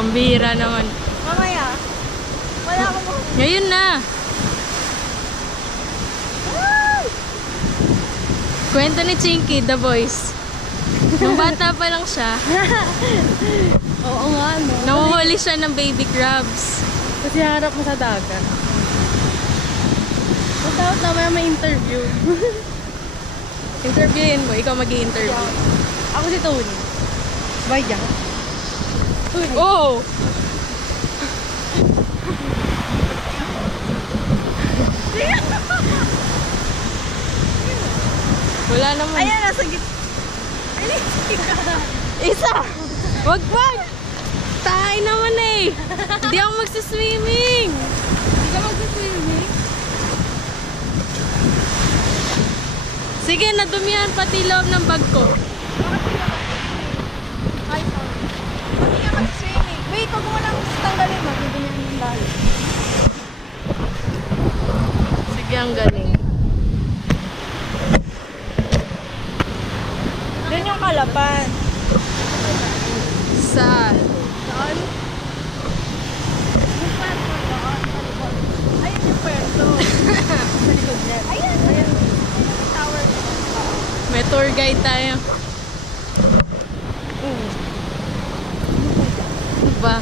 Pambihira naman. Mamaya. Wala akong mo. Ngayon na. Kwento ni Chinky, The Voice. Nung bata pa lang siya, Oo nga, no? nahuhuli siya ng baby crabs. Kasi harap mo sa dagat. Tapos naman may interview. Interviewin mo, ikaw mag-i-interview. Ako si Tony. Baya. Tony. Oh! Wala naman. Ayan, nasa gitna. Isa! Wag! Tayo naman eh! Hindi ako magsiswimming! Hindi ka magsiswimming? Sige, nadumihan pati loob ng bag ko. Ay, sorry. Hindi ka magsiswimming. Wait, huwag mo lang tanggalin mo. Hindi niya yung dahil. Sige, ang galing. Doon yung kalapan. Saan? Saan? Yung pwesto doon. Ayun yung pwesto. Sa likod net. Ayan. Ayan. Yung tower. May tour guide tayo. Ano ba?